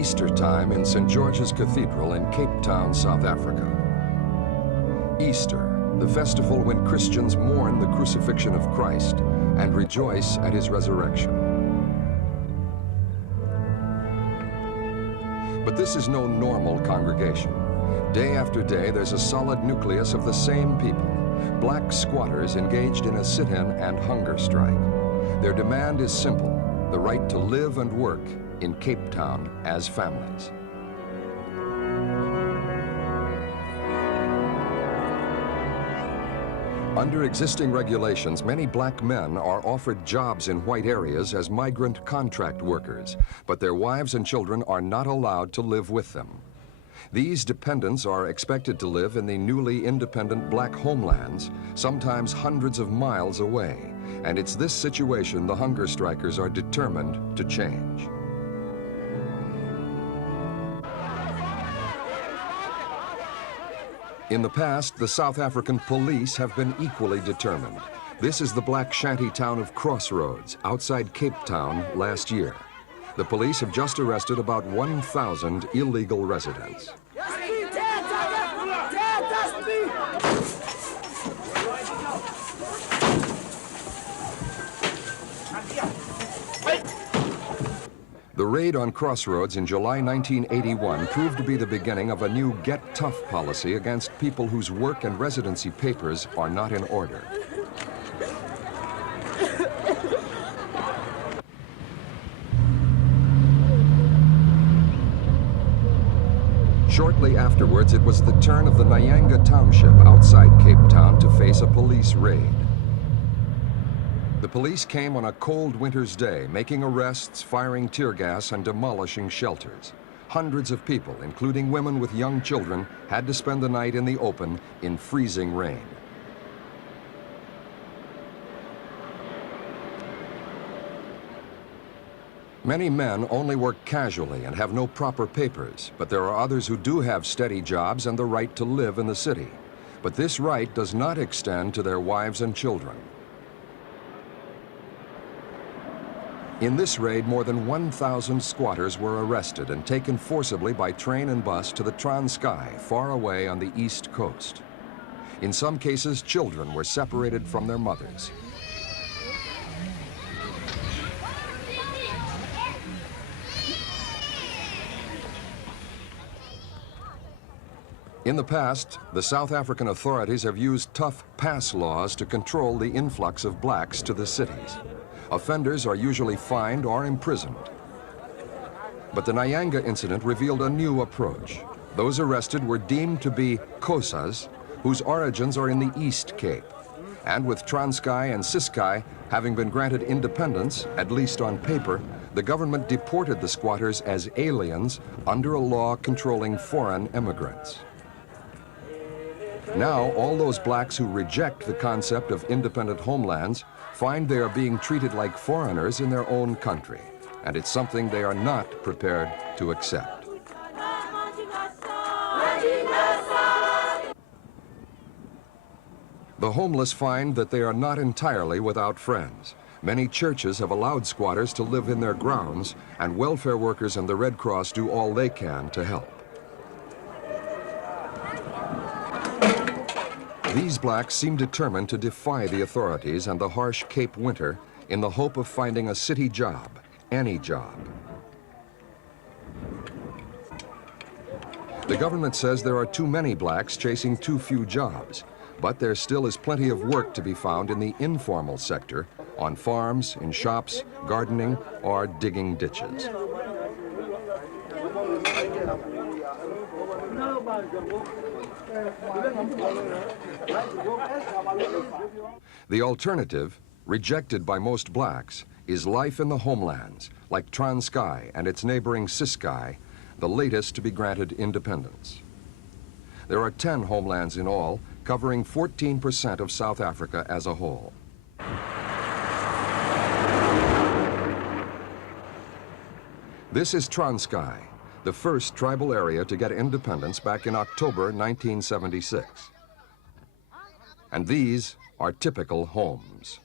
Easter time in St. George's Cathedral in Cape Town, South Africa. Easter, the festival when Christians mourn the crucifixion of Christ and rejoice at his resurrection. But this is no normal congregation. Day after day, there's a solid nucleus of the same people, black squatters engaged in a sit-in and hunger strike. Their demand is simple, the right to live and work in Cape Town as families. Under existing regulations, many black men are offered jobs in white areas as migrant contract workers, but their wives and children are not allowed to live with them. These dependents are expected to live in the newly independent black homelands, sometimes hundreds of miles away, and it's this situation the hunger strikers are determined to change. In the past, the South African police have been equally determined. This is the black shanty town of Crossroads, outside Cape Town, last year. The police have just arrested about 1,000 illegal residents. The raid on Crossroads in July 1981 proved to be the beginning of a new Get Tough policy against people whose work and residency papers are not in order. Shortly afterwards, it was the turn of the Nyanga township outside Cape Town to face a police raid. The police came on a cold winter's day, making arrests, firing tear gas, and demolishing shelters. Hundreds of people, including women with young children, had to spend the night in the open in freezing rain. Many men only work casually and have no proper papers, but there are others who do have steady jobs and the right to live in the city. But this right does not extend to their wives and children. In this raid, more than 1,000 squatters were arrested and taken forcibly by train and bus to the Transkei, far away on the east coast. In some cases, children were separated from their mothers. In the past, the South African authorities have used tough pass laws to control the influx of blacks to the cities. Offenders are usually fined or imprisoned. But the Nyanga incident revealed a new approach. Those arrested were deemed to be Xhosas, whose origins are in the East Cape. And with Transkei and Ciskei having been granted independence, at least on paper, the government deported the squatters as aliens under a law controlling foreign immigrants. Now, all those blacks who reject the concept of independent homelands find they are being treated like foreigners in their own country, and it's something they are not prepared to accept. The homeless find that they are not entirely without friends. Many churches have allowed squatters to live in their grounds, and welfare workers and the Red Cross do all they can to help. These blacks seem determined to defy the authorities and the harsh Cape winter in the hope of finding a city job, any job. The government says there are too many blacks chasing too few jobs, but there still is plenty of work to be found in the informal sector, on farms, in shops, gardening, or digging ditches. The alternative, rejected by most blacks, is life in the homelands, like Transkei and its neighboring Ciskei, the latest to be granted independence. There are 10 homelands in all, covering 14% of South Africa as a whole. This is Transkei, the first tribal area to get independence back in October 1976. And these are typical homes.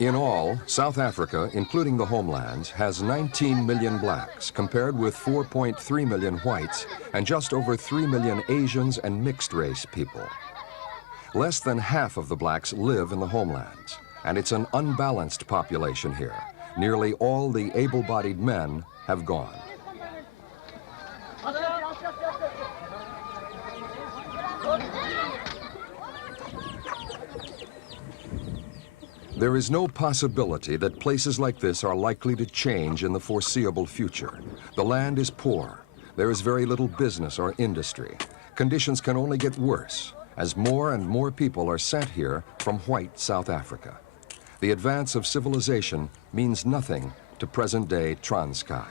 In all, South Africa, including the homelands, has 19 million blacks, compared with 4.3 million whites and just over 3 million Asians and mixed-race people. Less than half of the blacks live in the homelands, and it's an unbalanced population here. Nearly all the able-bodied men have gone. There is no possibility that places like this are likely to change in the foreseeable future. The land is poor. There is very little business or industry. Conditions can only get worse as more and more people are sent here from white South Africa. The advance of civilization means nothing to present-day Transkei.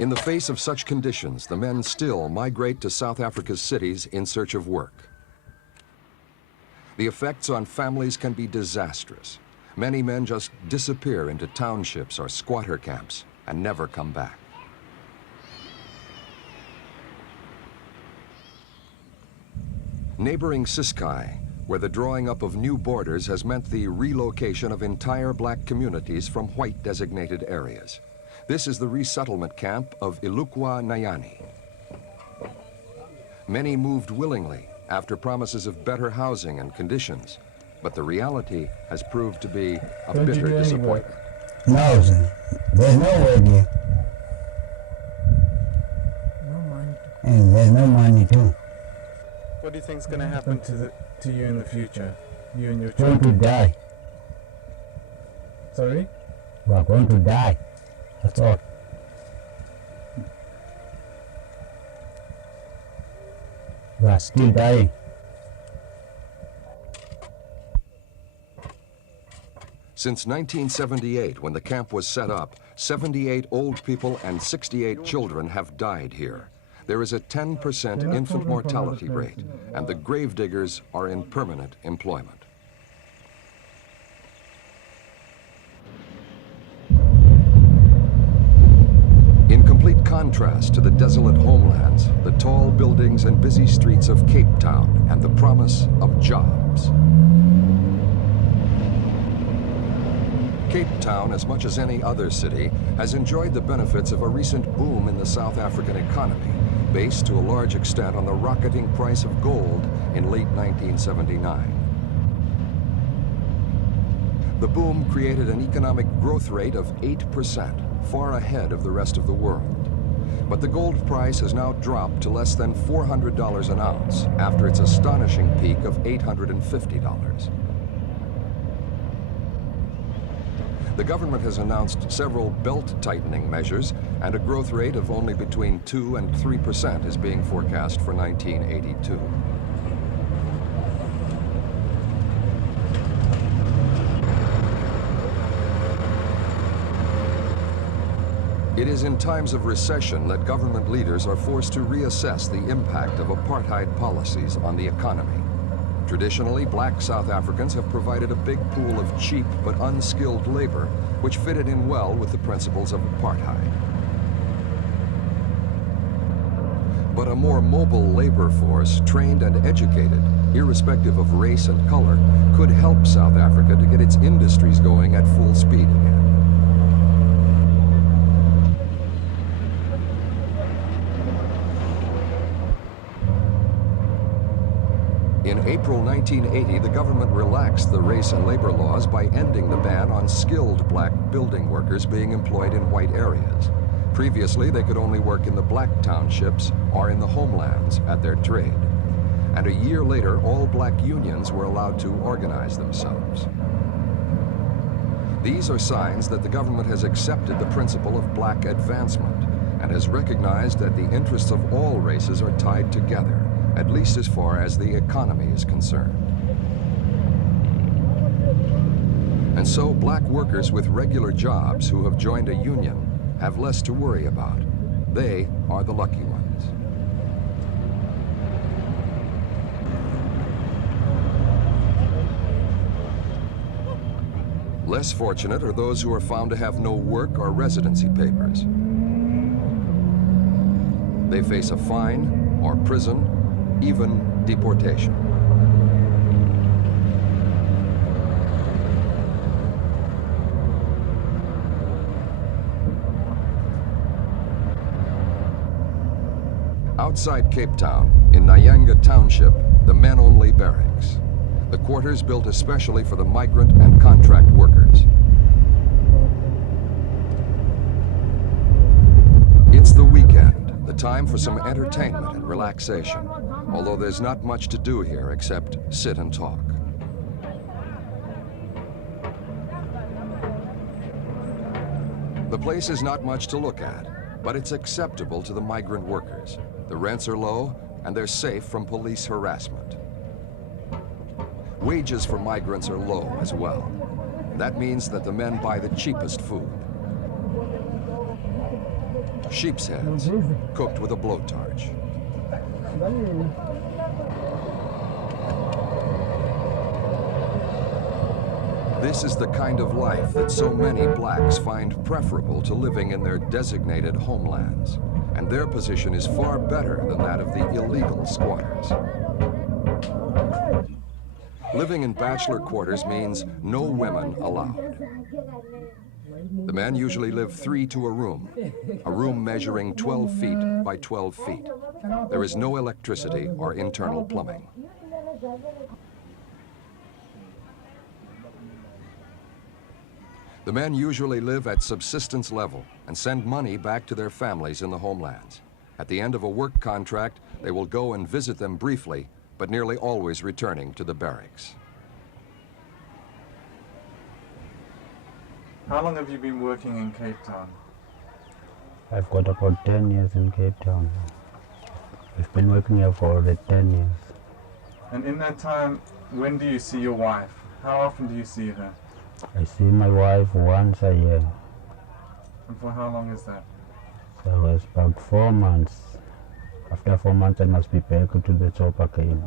In the face of such conditions, the men still migrate to South Africa's cities in search of work. The effects on families can be disastrous. Many men just disappear into townships or squatter camps and never come back. Neighboring Ciskei, where the drawing up of new borders has meant the relocation of entire black communities from white-designated areas. This is the resettlement camp of Ilukwa Nyani. Many moved willingly after promises of better housing and conditions, but the reality has proved to be a bitter disappointment. No, there's no work here. No money. And there's no money too. What do you think's going to happen to you in the future? You and your We're going to children? die. Sorry? We're going to die. That's all. We are still dying. Since 1978, when the camp was set up, 78 old people and 68 children have died here. There is a 10% infant mortality rate, and the gravediggers are in permanent employment. In complete contrast to the desolate homelands, the tall buildings and busy streets of Cape Town and the promise of jobs. Cape Town, as much as any other city, has enjoyed the benefits of a recent boom in the South African economy, based to a large extent on the rocketing price of gold in late 1979. The boom created an economic growth rate of 8%, far ahead of the rest of the world. But the gold price has now dropped to less than $400 an ounce after its astonishing peak of $850. The government has announced several belt-tightening measures, and a growth rate of only between 2 and 3% is being forecast for 1982. It is in times of recession that government leaders are forced to reassess the impact of apartheid policies on the economy. Traditionally, black South Africans have provided a big pool of cheap but unskilled labor, which fitted in well with the principles of apartheid. But a more mobile labor force, trained and educated, irrespective of race and color, could help South Africa to get its industries going at full speed again. In April 1980, the government relaxed the race and labor laws by ending the ban on skilled black building workers being employed in white areas. Previously, they could only work in the black townships or in the homelands at their trade. And a year later, all black unions were allowed to organize themselves. These are signs that the government has accepted the principle of black advancement and has recognized that the interests of all races are tied together, at least as far as the economy is concerned. And so black workers with regular jobs who have joined a union have less to worry about. They are the lucky ones. Less fortunate are those who are found to have no work or residency papers. They face a fine or prison, even deportation. Outside Cape Town, in Nyanga Township, the men-only barracks. The quarters built especially for the migrant and contract workers. It's the weekend, the time for some entertainment and relaxation, although there's not much to do here except sit and talk. The place is not much to look at, but it's acceptable to the migrant workers. The rents are low, and they're safe from police harassment. Wages for migrants are low as well. That means that the men buy the cheapest food. Sheep's heads, cooked with a blowtorch. This is the kind of life that so many blacks find preferable to living in their designated homelands. And their position is far better than that of the illegal squatters. Living in bachelor quarters means no women allowed. The men usually live 3 to a room measuring 12 feet by 12 feet. There is no electricity or internal plumbing. The men usually live at subsistence level and send money back to their families in the homelands. At the end of a work contract, they will go and visit them briefly, but nearly always returning to the barracks. How long have you been working in Cape Town? I've got about 10 years in Cape Town. I've been working here for 10 years. And in that time, when do you see your wife? How often do you see her? I see my wife once a year. And for how long is that? So it's about 4 months. After 4 months, I must be back to the job again.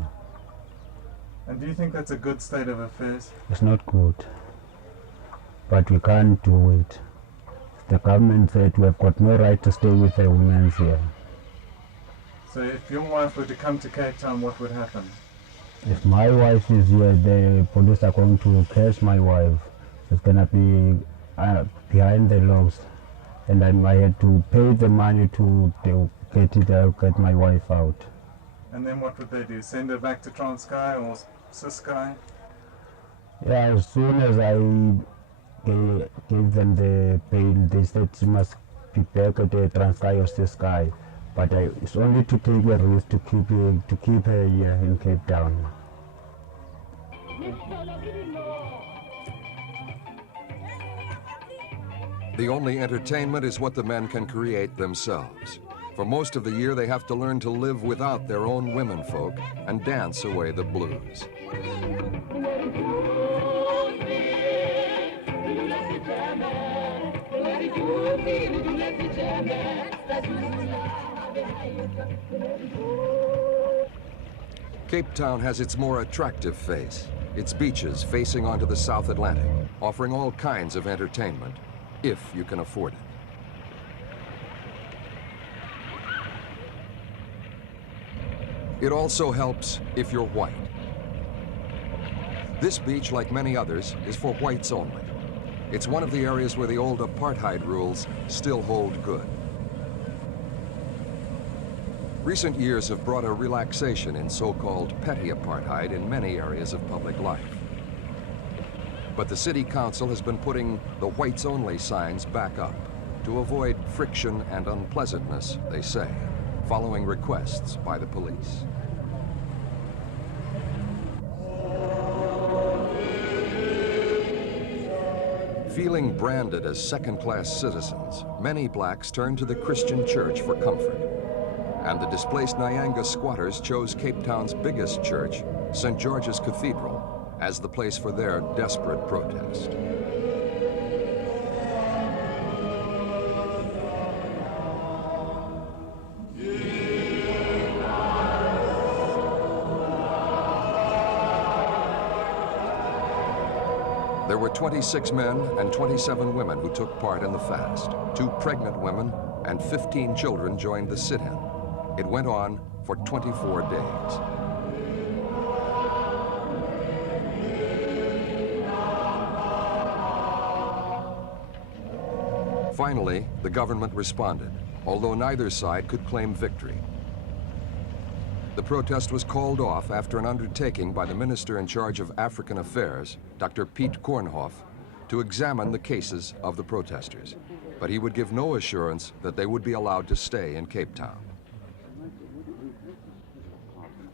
And do you think that's a good state of affairs? It's not good, but we can't do it. The government said we have got no right to stay with the women here. So if your wife were to come to Cape Town, what would happen? If my wife is here, the police are going to catch my wife. It's going to be behind the laws, and I might have to pay the money to get my wife out. And then what would they do? Send her back to Transkei or Ciskei? Yeah, as soon as I gave them the bail, they said she must be back at the Transkei or Ciskei. But it's only to take a risk to keep her here in Cape Town. The only entertainment is what the men can create themselves. For most of the year, they have to learn to live without their own womenfolk and dance away the blues. Cape Town has its more attractive face, its beaches facing onto the South Atlantic, offering all kinds of entertainment, if you can afford it. It also helps if you're white. This beach, like many others, is for whites only. It's one of the areas where the old apartheid rules still hold good. Recent years have brought a relaxation in so-called petty apartheid in many areas of public life. But the city council has been putting the whites-only signs back up to avoid friction and unpleasantness, they say, following requests by the police. Feeling branded as second-class citizens, many blacks turn to the Christian church for comfort. And the displaced Nyanga squatters chose Cape Town's biggest church, St. George's Cathedral, as the place for their desperate protest. There were 26 men and 27 women who took part in the fast. 2 pregnant women and 15 children joined the sit-in. It went on for 24 days. Finally, the government responded, although neither side could claim victory. The protest was called off after an undertaking by the minister in charge of African Affairs, Dr. Piet Koornhof, to examine the cases of the protesters. But he would give no assurance that they would be allowed to stay in Cape Town.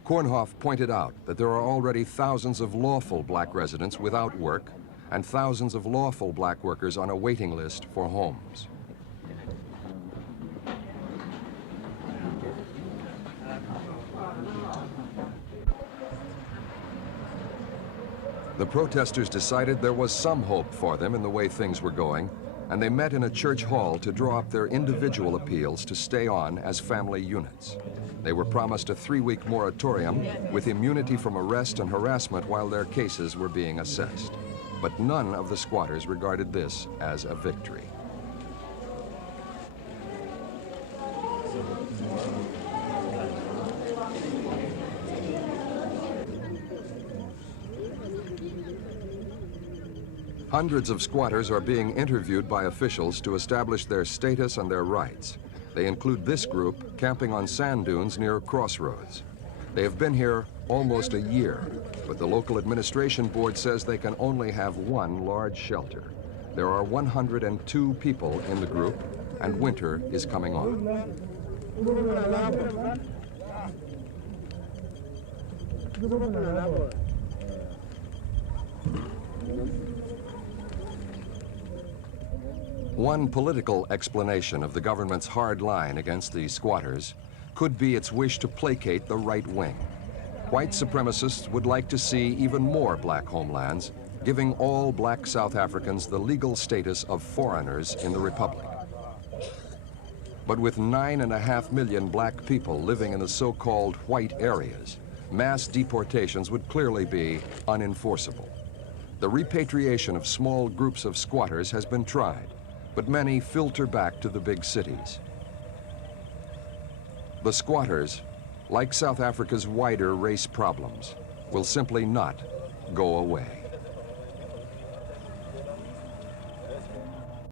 Koornhof pointed out that there are already thousands of lawful black residents without work and thousands of lawful black workers on a waiting list for homes. The protesters decided there was some hope for them in the way things were going, and they met in a church hall to draw up their individual appeals to stay on as family units. They were promised a 3-week moratorium with immunity from arrest and harassment while their cases were being assessed. But none of the squatters regarded this as a victory. Hundreds of squatters are being interviewed by officials to establish their status and their rights. They include this group camping on sand dunes near crossroads. They have been here almost a year, but the local administration board says they can only have one large shelter. There are 102 people in the group, and winter is coming on. One political explanation of the government's hard line against the squatters could be its wish to placate the right wing. White supremacists would like to see even more black homelands, giving all black South Africans the legal status of foreigners in the Republic. But with 9.5 million black people living in the so-called white areas, mass deportations would clearly be unenforceable. The repatriation of small groups of squatters has been tried, but many filter back to the big cities. The squatters, like South Africa's wider race problems, will simply not go away.